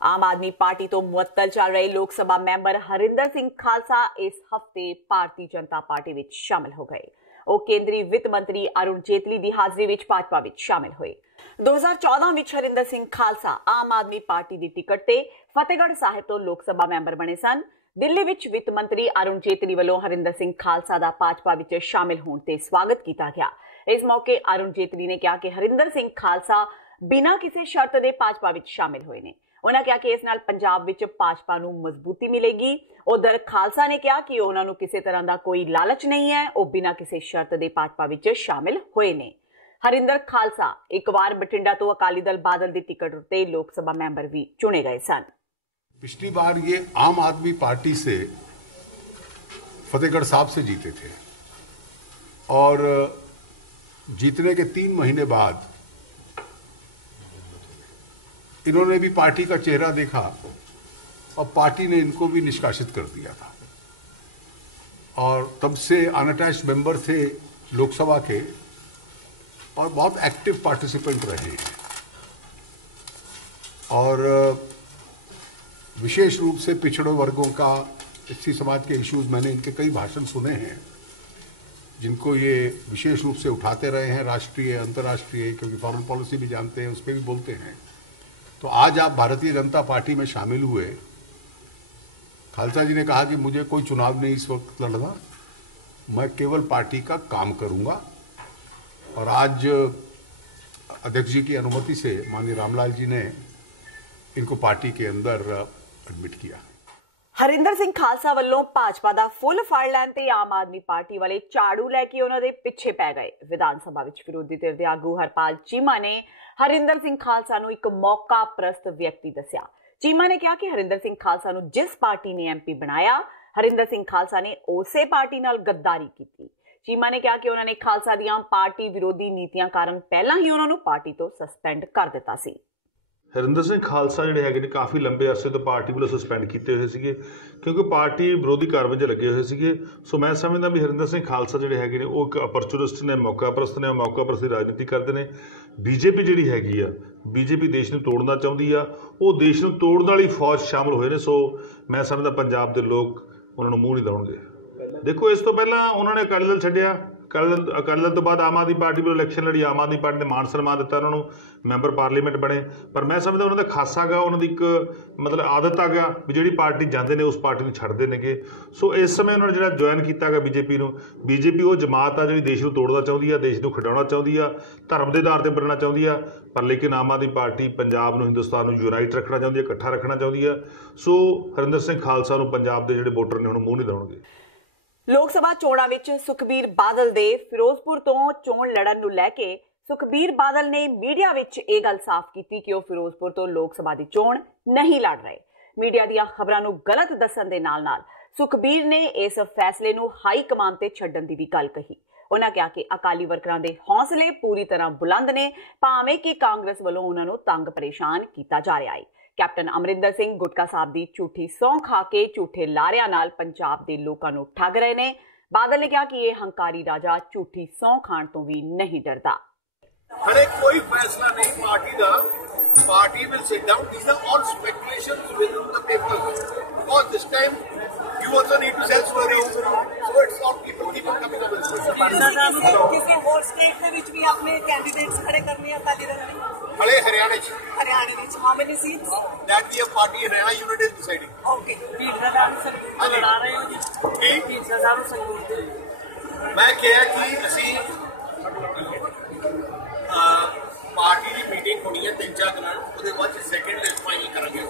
ਆਮ ਆਦਮੀ ਪਾਰਟੀ ਤੋਂ ਮੁਅੱਤਲ ਚੱਲ ਰਹੇ ਲੋਕ ਸਭਾ ਮੈਂਬਰ ਹਰਿੰਦਰ ਸਿੰਘ ਖਾਲਸਾ ਇਸ ਹਫਤੇ ਭਾਰਤੀ ਜਨਤਾ ਪਾਰਟੀ ਵਿੱਚ ਸ਼ਾਮਲ ਹੋ ਗਏ। ਉਹ ਕੇਂਦਰੀ ਵਿੱਤ ਮੰਤਰੀ ਅਰੁਣ ਜੇਤਲੀ ਦੀ ਹਾਜ਼ਰੀ ਵਿੱਚ ਭਾਜਪਾ ਵਿੱਚ ਸ਼ਾਮਲ ਹੋਏ। 2014 ਵਿੱਚ ਹਰਿੰਦਰ ਸਿੰਘ ਖਾਲਸਾ ਆਮ ਆਦਮੀ ਪਾਰਟੀ ਦੀ ਟਿਕਟ ਤੇ ਫਤਿਹਗੜ੍ਹ ਸਾਹਿਬ ਤੋਂ ਲੋਕ ਸਭਾ ਮੈਂਬਰ ਬਣੇ ਸਨ। ਦਿੱਲੀ ਵਿੱਚ ਵਿੱਤ ਮੰਤਰੀ ਅਰੁਣ ਜੇਤਲੀ ਵੱਲੋਂ ਹਰਿੰਦਰ ਸਿੰਘ ਖਾਲਸਾ ਦਾ ਭਾਜਪਾ ਵਿੱਚ ਸ਼ਾਮਲ ਹੋਣ ਤੇ ਸਵਾਗਤ ਕੀਤਾ ਗਿਆ। ਇਸ ਮੌਕੇ ਅਰੁਣ ਜੇਤਲੀ ਨੇ ਕਿਹਾ ਕਿ ਹਰਿੰਦਰ ਸਿੰਘ ਖਾਲਸਾ ਬਿਨਾਂ ਕਿਸੇ ਸ਼ਰਤ ਦੇ ਭਾਜਪਾ ਵਿੱਚ ਸ਼ਾਮਲ ਹੋਏ ਨੇ। ਉਹਨਾਂ ਕਿਹਾ ਕਿ ਇਸ ਨਾਲ ਪੰਜਾਬ ਵਿੱਚ ਭਾਜਪਾ ਨੂੰ ਮਜ਼ਬੂਤੀ ਮਿਲੇਗੀ। ਉਧਰ ਖਾਲਸਾ ਨੇ ਕਿਹਾ ਕਿ ਉਹਨਾਂ ਨੂੰ ਕਿਸੇ ਤਰ੍ਹਾਂ ਦਾ ਕੋਈ ਲਾਲਚ ਨਹੀਂ ਹੈ, ਉਹ ਬਿਨਾਂ ਕਿਸੇ ਸ਼ਰਤ ਦੇ ਭਾਜਪਾ ਵਿੱਚ ਸ਼ਾਮਿਲ ਹੋਏ ਨੇ। ਹਰਿੰਦਰ ਖਾਲਸਾ ਇੱਕ ਵਾਰ ਬਠਿੰਡਾ ਤੋਂ ਅਕਾਲੀ ਦਲ ਬਾਦਲ ਦੀ ਟਿਕਟ ਉੱਤੇ ਲੋਕ ਸਭਾ ਮੈਂਬਰ ਵੀ ਚੁਣੇ ਗਏ ਸਨ। पिछली बार ये आम आदमी पार्टी से फतेहगढ़ साहब से जीते थे और जीतने के 3 महीने बाद इन्होंने भी पार्टी का चेहरा देखा और पार्टी ने इनको भी निष्कासित कर दिया था। और तब से अनअटैच्ड मेंबर थे लोकसभा के और बहुत एक्टिव पार्टिसिपेंट रहे हैं। और विशेष रूप से पिछड़े वर्गों का, एससी समाज के इश्यूज, मैंने इनके कई भाषण सुने हैं जिनको ये विशेष रूप से उठाते रहे हैं, राष्ट्रीय अंतर्राष्ट्रीय, क्योंकि फॉरेन पॉलिसी भी जानते हैं, उस पर भी बोलते हैं। तो आज आप भारतीय जनता पार्टी में शामिल हुए। खालसा जी ने कहा कि मुझे कोई चुनाव नहीं इस वक्त लड़ना, मैं केवल पार्टी का काम करूंगा। और आज अध्यक्ष जी की अनुमति से माननीय रामलाल जी ने इनको पार्टी के अंदर एडमिट किया। ਹਰਿੰਦਰ ਸਿੰਘ ਖਾਲਸਾ ਵੱਲੋਂ ਭਾਜਪਾ ਦਾ ਫੁੱਲ ਫੜ ਲੈਣ ਤੇ ਆਮ ਆਦਮੀ ਪਾਰਟੀ ਵਾਲੇ ਝਾੜੂ ਲੈ ਕੇ ਉਹਨਾਂ ਦੇ ਪਿੱਛੇ ਪੈ ਗਏ। ਵਿਧਾਨ ਸਭਾ ਵਿੱਚ ਵਿਰੋਧੀ ਧਿਰ ਦੇ ਆਗੂ ਹਰਪਾਲ ਚੀਮਾ ਨੇ ਹਰਿੰਦਰ ਸਿੰਘ ਖਾਲਸਾ ਨੂੰ ਇੱਕ ਮੌਕਾ ਪ੍ਰਸਤ ਵਿਅਕਤੀ ਦੱਸਿਆ। ਚੀਮਾ ਨੇ ਕਿਹਾ ਕਿ ਹਰਿੰਦਰ ਸਿੰਘ ਖਾਲਸਾ ਨੂੰ ਜਿਸ ਪਾਰਟੀ ਨੇ ਐਮਪੀ ਬਣਾਇਆ, ਹਰਿੰਦਰ ਸਿੰਘ ਖਾਲਸਾ ਨੇ ਉਸੇ ਪਾਰਟੀ ਨਾਲ ਗੱਦਾਰੀ ਕੀਤੀ। ਚੀਮਾ ਨੇ ਕਿਹਾ ਕਿ ਉਹਨਾਂ ਨੇ ਖਾਲਸਾ ਦੀਆਂ ਪਾਰਟੀ ਵਿਰੋਧੀ ਨੀਤੀਆਂ ਕਾਰਨ ਪਹਿਲਾਂ ਹੀ ਉਹਨਾਂ ਨੂੰ ਪਾਰਟੀ ਤੋਂ ਸਸਪੈਂਡ ਕਰ ਦਿੱਤਾ ਸੀ। ਹਰਿੰਦਰ ਸਿੰਘ ਖਾਲਸਾ ਜਿਹੜੇ ਹੈਗੇ ਨੇ ਕਾਫੀ ਲੰਬੇ ਅਰਸੇ ਤੋਂ ਪਾਰਟੀ ਵੱਲੋਂ ਸਸਪੈਂਡ ਕੀਤੇ ਹੋਏ ਸੀਗੇ ਕਿਉਂਕਿ ਪਾਰਟੀ ਵਿਰੋਧੀ ਕਾਰਵਾਈ 'ਚ ਲੱਗੇ ਹੋਏ ਸੀਗੇ। ਸੋ ਮੈਂ ਸਮਝਦਾ ਵੀ ਹਰਿੰਦਰ ਸਿੰਘ ਖਾਲਸਾ ਜਿਹੜੇ ਹੈਗੇ ਨੇ ਉਹ ਇੱਕ ਅਪਰਚੂਨਿਸਟ ਨੇ, ਮੌਕਾ ਪ੍ਰਸਤ ਨੇ, ਮੌਕਾ ਪ੍ਰਸਤ ਦੀ ਰਾਜਨੀਤੀ ਕਰਦੇ ਨੇ। ਬੀਜੇਪੀ ਜਿਹੜੀ ਹੈਗੀ ਆ, ਬੀਜੇਪੀ ਦੇਸ਼ ਨੂੰ ਤੋੜਨਾ ਚਾਹੁੰਦੀ ਆ, ਉਹ ਦੇਸ਼ ਨੂੰ ਤੋੜਨ ਵਾਲੀ ਫੌਜ ਸ਼ਾਮਲ ਹੋਏ ਨੇ। ਸੋ ਮੈਂ ਸਮਝਦਾ ਪੰਜਾਬ ਦੇ ਲੋਕ ਉਹਨਾਂ ਨੂੰ ਮੂੰਹ ਨਹੀਂ ਲਾਉਣਗੇ। ਦੇਖੋ, ਇਸ ਤੋਂ ਪਹਿਲਾਂ ਉਹਨਾਂ ਨੇ ਅਕਾਲੀ ਦਲ ਛੱਡਿਆ, ਅਕਾਲੀ ਦਲ ਤੋਂ ਬਾਅਦ ਆਮ ਆਦਮੀ ਪਾਰਟੀ ਵੱਲੋਂ ਇਲੈਕਸ਼ਨ ਲੜੀ, ਆਮ ਆਦਮੀ ਪਾਰਟੀ ਨੇ ਮਾਣ ਸਨਮਾਨ ਦਿੱਤਾ, ਉਹਨਾਂ ਨੂੰ ਮੈਂਬਰ ਪਾਰਲੀਮੈਂਟ ਬਣੇ। ਪਰ ਮੈਂ ਸਮਝਦਾ ਉਹਨਾਂ ਦਾ ਖਾਸਾ ਗਾ, ਉਹਨਾਂ ਦੀ ਇੱਕ ਮਤਲਬ ਆਦਤ ਆ ਗਿਆ ਵੀ ਜਿਹੜੀ ਪਾਰਟੀ ਜਾਂਦੇ ਨੇ ਉਸ ਪਾਰਟੀ ਨੂੰ ਛੱਡਦੇ ਨੇਗੇ। ਸੋ ਇਸ ਸਮੇਂ ਉਹਨਾਂ ਨੇ ਜਿਹੜਾ ਜੁਆਇਨ ਕੀਤਾ ਗਾ ਬੀਜੇਪੀ ਨੂੰ, ਬੀਜੇਪੀ ਉਹ ਜਮਾਤ ਆ ਜਿਹੜੀ ਦੇਸ਼ ਨੂੰ ਤੋੜਨਾ ਚਾਹੁੰਦੀ ਆ, ਦੇਸ਼ ਨੂੰ ਖਿਡਾਉਣਾ ਚਾਹੁੰਦੀ ਆ, ਧਰਮ ਦੇ ਆਧਾਰ ਤੇ ਬਣਨਾ ਚਾਹੁੰਦੀ ਆ। ਪਰ ਲੇਕਿਨ ਆਮ ਆਦਮੀ ਪਾਰਟੀ ਪੰਜਾਬ ਨੂੰ, ਹਿੰਦੁਸਤਾਨ ਨੂੰ ਯੂਨਾਈਟ ਰੱਖਣਾ ਚਾਹੁੰਦੀ ਆ, ਇਕੱਠਾ ਰੱਖਣਾ ਚਾਹੁੰਦੀ ਆ। ਸੋ ਹਰਿੰਦਰ ਸਿੰਘ ਖਾਲਸਾ ਨੂੰ ਪੰਜਾਬ ਦੇ ਜਿਹੜੇ ਵੋਟਰ ਨੇ ਹੁਣ ਮੂੰਹ ਨਹੀਂ ਲਾਉਣਗੇ। ਲੋਕ ਸਭਾ ਚੋਣਾਂ ਵਿੱਚ ਸੁਖਬੀਰ ਬਾਦਲ ਦੇ ਫਿਰੋਜ਼ਪੁਰ ਤੋਂ ਚੋਣ ਲੜਨ ਨੂੰ ਲੈ ਕੇ ਸੁਖਬੀਰ ਬਾਦਲ ਨੇ ਮੀਡੀਆ ਵਿੱਚ ਇਹ ਗੱਲ ਸਾਫ਼ ਕੀਤੀ ਕਿ ਉਹ ਫਿਰੋਜ਼ਪੁਰ ਤੋਂ ਲੋਕ ਸਭਾ ਦੀ ਚੋਣ ਨਹੀਂ ਲੜ ਰਹੇ। ਮੀਡੀਆ ਦੀਆਂ ਖਬਰਾਂ ਨੂੰ ਗਲਤ ਦੱਸਣ ਦੇ ਨਾਲ-ਨਾਲ ਸੁਖਬੀਰ ਨੇ ਇਸ ਫੈਸਲੇ ਨੂੰ ਹਾਈ ਕਮਾਨ ਤੇ ਛੱਡਣ ਦੀ ਵੀ ਗੱਲ ਕਹੀ। ਉਹਨਾਂ ਕਿਹਾ ਕਿ ਅਕਾਲੀ ਵਰਕਰਾਂ ਦੇ ਹੌਸਲੇ ਪੂਰੀ ਤਰ੍ਹਾਂ ਬੁਲੰਦ ਨੇ, ਭਾਵੇਂ ਕਿ ਕਾਂਗਰਸ ਵੱਲੋਂ ਉਹਨਾਂ ਨੂੰ ਤੰਗ ਪਰੇਸ਼ਾਨ ਕੀਤਾ ਜਾ ਰਿਹਾ ਹੈ। ਕੈਪਟਨ ਅਮਰਿੰਦਰ ਸਿੰਘ ਗੁਟਕਾ ਸਾਹਿਬ ਦੀ ਝੂਠੀ ਸਹੁੰ ਖਾ ਕੇ ਝੂਠੇ ਲਾਰਿਆਂ ਨਾਲ ਪੰਜਾਬ ਦੇ ਲੋਕਾਂ ਨੂੰ ਠੱਗ ਰਹੇ ਨੇ। ਬਾਦਲ ਨੇ ਕਿਹਾ ਕਿ ਇਹ ਹੰਕਾਰੀ ਰਾਜਾ ਝੂਠੀ ਸਹੁੰ ਖਾਣ ਤੋਂ ਵੀ ਨਹੀਂ ਡਰਦਾ। ਹਲੇ ਕੋਈ ਫੈਸਲਾ ਨਹੀਂ party the. Party will sit down. These are all speculations within the paper. Because this time you also need to sell stories. So it's all people keep on coming up with stories. किसी और स्टेट में which भी आपने candidates खड़े करने हैं अकाली दल में? हले हरियाणा च. हरियाणा में how many seats? That the party Haryana unit is deciding. Okay. 20,000 से लड़ा रहे हो जी? 20,000 से मैं कहा कि ਅਸੀਂ ਪਾਰਟੀ ਦੀ ਮੀਟਿੰਗ ਹੋਣੀ ਹੈ 3-4 ਦਿਨਾਂ ਨੂੰ, ਉਹਦੇ ਬਾਅਦ ਸੈਕੰਡ ਲਿਸਟ ਫਾਈਨਲ ਕਰਾਂਗੇ।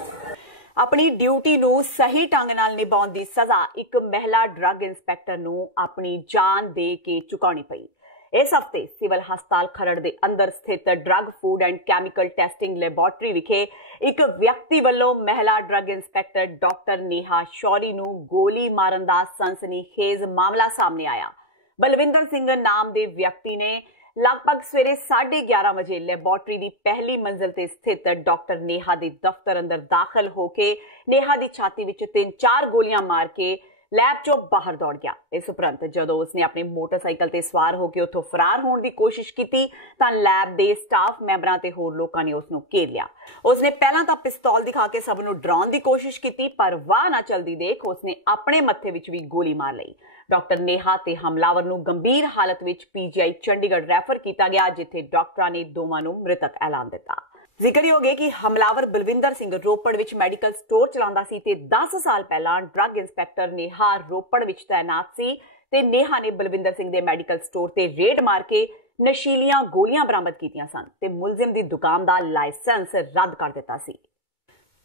ਆਪਣੀ ਡਿਊਟੀ ਨੂੰ ਸਹੀ ਢੰਗ ਨਾਲ ਨਿਭਾਉਣ ਦੀ ਸਜ਼ਾ ਇੱਕ ਮਹਿਲਾ ਡਰੱਗ ਇੰਸਪੈਕਟਰ ਨੂੰ ਆਪਣੀ ਜਾਨ ਦੇ ਕੇ ਚੁਕਾਉਣੀ ਪਈ। ਇਸ ਹਫ਼ਤੇ ਸਿਵਲ ਹਸਪਤਾਲ ਖਰੜ ਦੇ ਅੰਦਰ ਸਥਿਤ drug food and chemical testing laboratory ਵਿਖੇ ਇੱਕ ਵਿਅਕਤੀ ਵੱਲੋਂ ਮਹਿਲਾ drug inspector doctor Neha Shourie ਨੂੰ ਗੋਲੀ ਮਾਰਨ ਦਾ ਸਨਸਨੀਖੇਜ਼ ਮਾਮਲਾ ਸਾਹਮਣੇ ਆਇਆ। ਬਲਵਿੰਦਰ ਸਿੰਘ ਨਾਮ ਦੇ ਵਿਅਕਤੀ ਨੇ ਲਗਭਗ ਸਵੇਰੇ 11:30 ਵਜੇ ਲੈਬੋਰਟਰੀ ਦੀ ਪਹਿਲੀ ਮੰਜ਼ਿਲ ਤੇ ਸਥਿਤ ਡਾਕਟਰ ਨੇਹਾ ਦੇ ਦਫ਼ਤਰ ਅੰਦਰ ਦਾਖਲ ਹੋ ਕੇ ਨੇਹਾ ਦੀ ਛਾਤੀ ਵਿੱਚ 3-4 ਗੋਲੀਆਂ ਮਾਰ ਕੇ ਲੈਬ ਚੋਂ ਬਾਹਰ ਦੌੜ ਗਿਆ। ਇਸ ਉਪਰੰਤ ਜਦੋਂ ਉਸਨੇ ਆਪਣੇ ਮੋਟਰਸਾਈਕਲ ਤੇ ਸਵਾਰ ਹੋ ਕੇ ਉੱਥੋਂ ਫਰਾਰ ਹੋਣ ਦੀ ਕੋਸ਼ਿਸ਼ ਕੀਤੀ ਤਾਂ ਲੈਬ ਦੇ ਸਟਾਫ ਮੈਂਬਰਾਂ ਤੇ ਹੋਰ ਲੋਕਾਂ ਨੇ ਉਸ ਨੂੰ ਘੇਰ ਲਿਆ। ਉਸਨੇ ਪਹਿਲਾਂ ਤਾਂ ਪਿਸਤੌਲ ਦਿਖਾ ਕੇ ਸਭ ਨੂੰ ਡਰਾਉਣ ਦੀ ਕੋਸ਼ਿਸ਼ ਕੀਤੀ, ਪਰ ਵਾਹ ਨਾ ਚਲਦੀ ਦੇਖ ਉਸਨੇ ਆਪਣੇ ਮੱਥੇ ਵਿੱਚ ਵੀ ਗੋਲੀ ਮਾਰ ਲਈ। ਡਾਕਟਰ ਨੇਹਾ ਤੇ ਹਮਲਾਵਰ ਨੂੰ ਗੰਭੀਰ ਹਾਲਤ ਵਿੱਚ PGI ਚੰਡੀਗੜ੍ਹ ਰੈਫਰ ਕੀਤਾ ਗਿਆ, ਜਿੱਥੇ ਡਾਕਟਰਾਂ ਨੇ ਦੋਵਾਂ ਨੂੰ ਮ੍ਰਿਤਕ ਐਲਾਨ ਦਿੱਤਾ। ਜ਼ਿਕਰਯੋਗ ਹੈ ਕਿ ਹਮਲਾਵਰ ਬਲਵਿੰਦਰ ਸਿੰਘ ਰੋਪੜ ਵਿੱਚ ਮੈਡੀਕਲ ਸਟੋਰ ਚਲਾਉਂਦਾ ਸੀ ਤੇ 10 ਸਾਲ ਪਹਿਲਾਂ ਡਰੱਗ ਇੰਸਪੈਕਟਰ ਨੇਹਾ ਰੋਪੜ ਵਿੱਚ ਤਾਇਨਾਤ ਸੀ ਤੇ ਨੇਹਾ ਨੇ ਬਲਵਿੰਦਰ ਸਿੰਘ ਦੇ ਮੈਡੀਕਲ ਸਟੋਰ ਤੇ ਰੇਡ ਮਾਰ ਕੇ ਨਸ਼ੀਲੀਆਂ ਗੋਲੀਆਂ ਬਰਾਮਦ ਕੀਤੀਆਂ ਸਨ ਤੇ ਮੁਲਜ਼ਮ ਦੀ ਦੁਕਾਨ ਦਾ ਲਾਇਸੈਂਸ ਰੱਦ ਕਰ ਦਿੱਤਾ ਸੀ।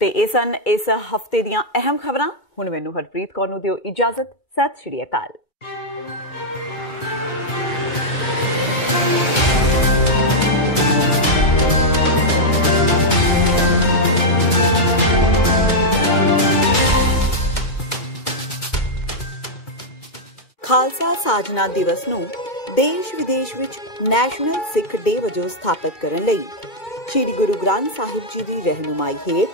ਤੇ ਇਹ ਸਨ ਇਸ ਹਫ਼ਤੇ ਦੀਆਂ ਅਹਿਮ ਖਬਰਾਂ। ਹੁਣ ਮੈਨੂੰ ਹਰਪ੍ਰੀਤ ਕੌਰ ਨੂੰ ਦਿਓ ਇਜਾਜ਼ਤ। ਸਤਿ ਸ਼੍ਰੀ ਅਕਾਲ। ਖਾਲਸਾ ਸਾਜਨਾ ਦਿਵਸ ਨੂੰ ਦੇਸ਼ ਵਿਦੇਸ਼ ਵਿੱਚ ਨੈਸ਼ਨਲ ਸਿੱਖ ਡੇ ਵਜੋਂ ਸਥਾਪਿਤ ਕਰਨ ਲਈ ਸ਼੍ਰੀ ਗੁਰੂ ਗ੍ਰੰਥ ਸਾਹਿਬ ਜੀ ਦੀ ਰਹਿਨੁਮਾਈ ਹੇਠ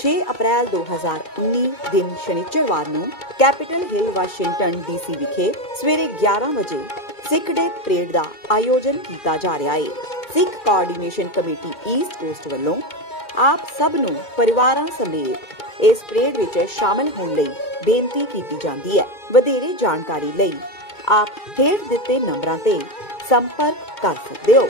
6 ਅਪ੍ਰੈਲ 2019 ਦਿਨ ਸ਼ਨੀਚਰਵਾਰ ਨੂੰ ਕੈਪੀਟਲ ਹਿੱਲ ਵਾਸ਼ਿੰਗਟਨ DC ਵਿਖੇ ਸਵੇਰੇ 11 ਵਜੇ ਸਿੱਖ ਡੇ ਪਰੇਡ ਦਾ ਆਯੋਜਨ ਕੀਤਾ ਜਾ ਰਿਹਾ ਹੈ। ਸਿੱਖ ਕੋਆਰਡੀਨੇਸ਼ਨ ਕਮੇਟੀ ਈਸਟ ਕੋਸਟ ਵੱਲੋਂ ਆਪ ਸਭ ਨੂੰ ਪਰਿਵਾਰਾਂ ਸਮੇਤ ਇਸ ਪਰੇਡ ਵਿੱਚ ਸ਼ਾਮਲ ਹੋਣ ਲਈ ਬੇਨਤੀ ਕੀਤੀ ਜਾਂਦੀ ਹੈ। ਵਧੇਰੇ ਜਾਣਕਾਰੀ ਲਈ ਆਪ ਹੇਠ ਦਿੱਤੇ ਨੰਬਰਾਂ ਤੇ ਸੰਪਰਕ ਕਰ ਸਕਦੇ ਹੋ।